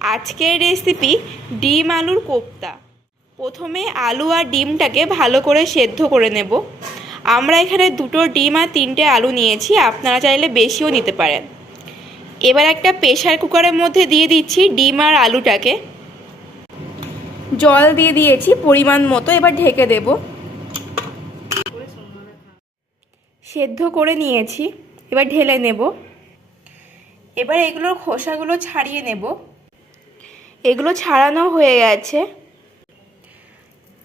আজকের রেসিপি ডিম আলুর কোপ্তা। প্রথমে আলু আর ডিমটাকে ভালো করে সেদ্ধ করে নেব। আমরা এখানে 2টো ডিম আর 3টে আলু নিয়েছি, আপনারা চাইলে বেশিও নিতে পারেন। এবার একটা প্রেসার কুকারের মধ্যে দিয়ে দিচ্ছি ডিম আর আলুটাকে। জল দিয়ে দিয়েছি পরিমাণ মতো, এবার ঢেকে দেব। সেদ্ধ করে নিয়েছি, এবার ঢেলে নেব। এবার এগুলোর খোসাগুলো ছাড়িয়ে নেব। এগুলো ছাড়ানো হয়ে গেছে।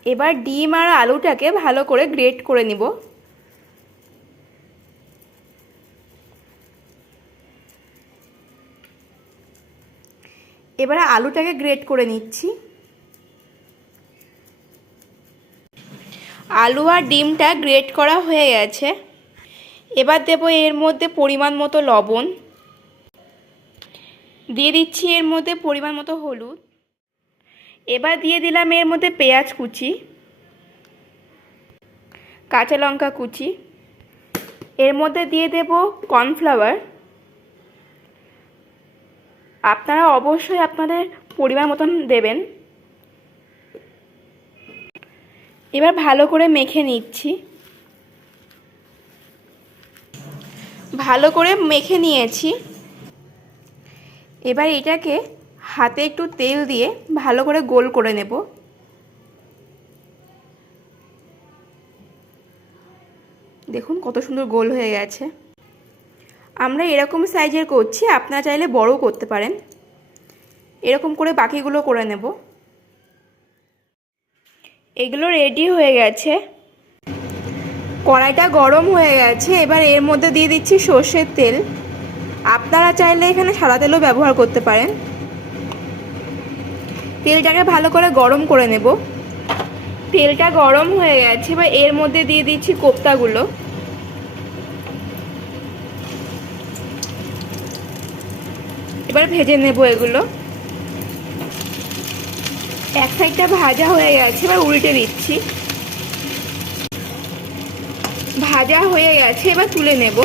এবার ডিম আর আলুটাকে ভালো করে গ্রেট করে নিব। এবার আলুটাকে গ্রেট করে নিচ্ছি। আলু আর ডিমটা গ্রেট করা হয়ে গেছে। এবার দেব এর মধ্যে পরিমাণ মতো লবণ, দিয়ে দিচ্ছি এর মধ্যে পরিমাণ মতো হলুদ। এবার দিয়ে দিলাম এর মধ্যে পেঁয়াজ কুচি, কাঁচা লঙ্কা কুচি। এর মধ্যে দিয়ে দেব কর্নফ্লাওয়ার। আপনারা অবশ্যই আপনাদের পরিমাণ মতন দেবেন। এবার ভালো করে মেখে নিচ্ছি। ভালো করে মেখে নিয়েছি। এবার এটাকে হাতে একটু তেল দিয়ে ভালো করে গোল করে নেব। দেখুন কত সুন্দর গোল হয়ে গেছে। আমরা এরকম সাইজের করছি, আপনারা চাইলে বড়ও করতে পারেন। এরকম করে বাকিগুলো করে নেব। এগুলো রেডি হয়ে গেছে। কড়াইটা গরম হয়ে গেছে। এবার এর মধ্যে দিয়ে দিচ্ছি সর্ষের তেল। আপনারা চাইলে এখানে সাদা তেলও ব্যবহার করতে পারেন। তেলটাকে ভালো করে গরম করে নেব। তেলটা গরম হয়ে গেছে। এবার এর মধ্যে দিয়ে দিচ্ছি কোপ্তাগুলো। এবার ভেজে নেব এগুলো। এক সাইডটা ভাজা হয়ে গেছে, এবার উল্টে দিচ্ছি। ভাজা হয়ে গেছে, এবার তুলে নেব।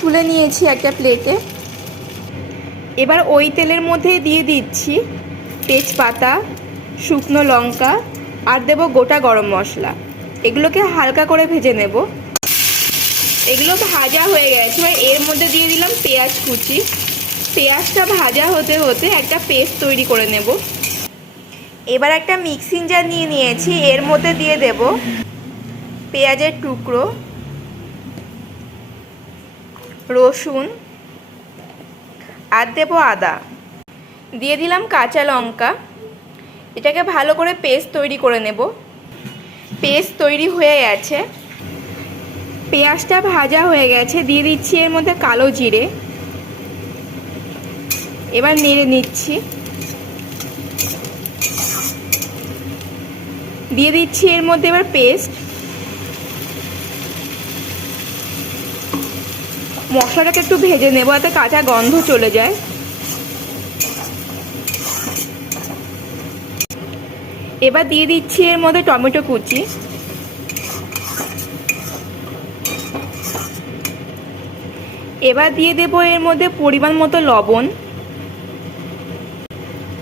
তুলে নিয়েছি একটা প্লেটে। এবার ওই তেলের মধ্যে দিয়ে দিচ্ছি তেজপাতা, শুকনো লঙ্কা আর দেব গোটা গরম মশলা। এগুলোকে হালকা করে ভেজে নেব। এগুলো ভাজা হয়ে গেছে। এবার এর মধ্যে দিয়ে দিলাম পেঁয়াজ কুচি। পেঁয়াজটা ভাজা হতে হতে একটা পেস্ট তৈরি করে নেব। এবার একটা মিক্সিং জার নিয়ে নিয়েছি, এর মধ্যে দিয়ে দেব পেঁয়াজের টুকরো, রসুন আর দেব আদা, দিয়ে দিলাম কাঁচা লঙ্কা। এটাকে ভালো করে পেস্ট তৈরি করে নেব। পেস্ট তৈরি হয়ে গেছে। পেঁয়াজটা ভাজা হয়ে গেছে, দিয়ে দিচ্ছি এর মধ্যে কালো জিরে। এবার নেড়ে নিচ্ছি। দিয়ে দিচ্ছি এর মধ্যে এবার পেস্ট। মশলাটাকে একটু ভেজে নেব যাতে কাঁচা গন্ধ চলে যায়। এবার দিয়ে দিচ্ছি এর মধ্যে টমেটো কুচি। এবার দিয়ে দেব এর মধ্যে পরিমাণ মতো লবণ,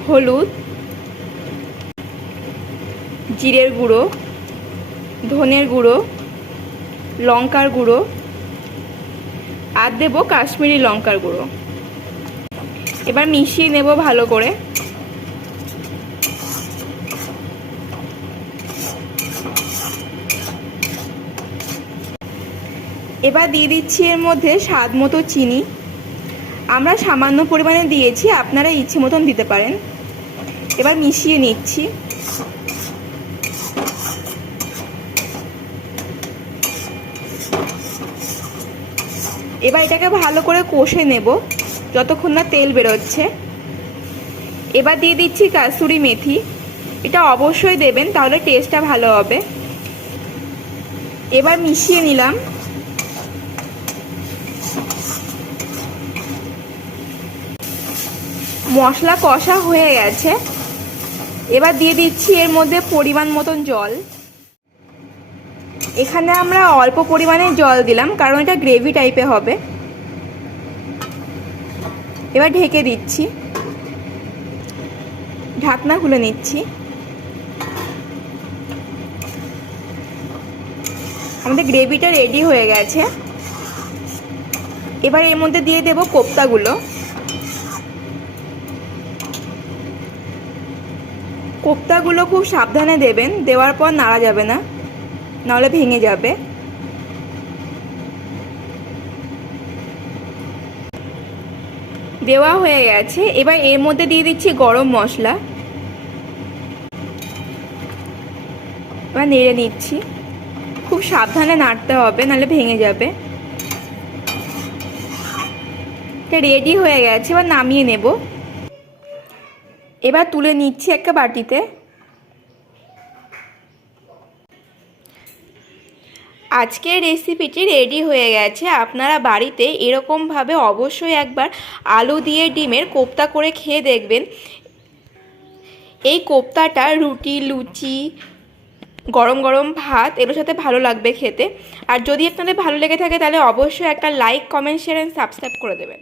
হলুদ, জিরের গুঁড়ো, ধনের গুঁড়ো, লঙ্কার গুঁড়ো আর দেব কাশ্মীরি লঙ্কার গুঁড়ো। এবার মিশিয়ে নেব ভালো করে। এবার দিয়ে দিচ্ছি এর মধ্যে স্বাদ মতো চিনি। আমরা সামান্য পরিমাণে দিয়েছি, আপনারা ইচ্ছে মতন দিতে পারেন। এবার মিশিয়ে নিচ্ছি। এবার এটাকে ভালো করে কষে নেব যতক্ষণ না তেল বেরোচ্ছে। এবার দিয়ে দিচ্ছি কাসুরি মেথি। এটা অবশ্যই দেবেন, তাহলে টেস্টটা ভালো হবে। এবার মিশিয়ে নিলাম। মশলা কষা হয়ে গেছে। এবার দিয়ে দিচ্ছি এর মধ্যে পরিমাণ মতন জল। এখানে আমরা অল্প পরিমাণে জল দিলাম, কারণ এটা গ্রেভি টাইপের হবে। এবার ঢেকে দিচ্ছি। ঢাকনা খুলে নিচ্ছি। আমাদের গ্রেভিটা রেডি হয়ে গেছে। এবার এর মধ্যে দিয়ে দেব কোপ্তাগুলো। কোপ্তাগুলো খুব সাবধানে দেবেন, দেওয়ার পর নাড়া যাবে না, নাহলে ভেঙে যাবে। দেওয়া হয়ে গেছে। এবার এর মধ্যে দিয়ে দিচ্ছি গরম মশলা। এবার নেড়ে নিচ্ছি, খুব সাবধানে নাড়তে হবে, নাহলে ভেঙে যাবে। এটা রেডি হয়ে গেছে, এবার নামিয়ে নেব। এবার তুলে নিচ্ছি একটা বাটিতে। আজকের রেসিপিটি রেডি হয়ে গেছে। আপনারা বাড়িতে এরকমভাবে অবশ্যই একবার আলু দিয়ে ডিমের কোপ্তা করে খেয়ে দেখবেন। এই কোপ্তাটা রুটি, লুচি, গরম গরম ভাত এগুলোর সাথে ভালো লাগবে খেতে। আর যদি আপনাদের ভালো লেগে থাকে তাহলে অবশ্যই একটা like, comment, share and subscribe করে দেবেন।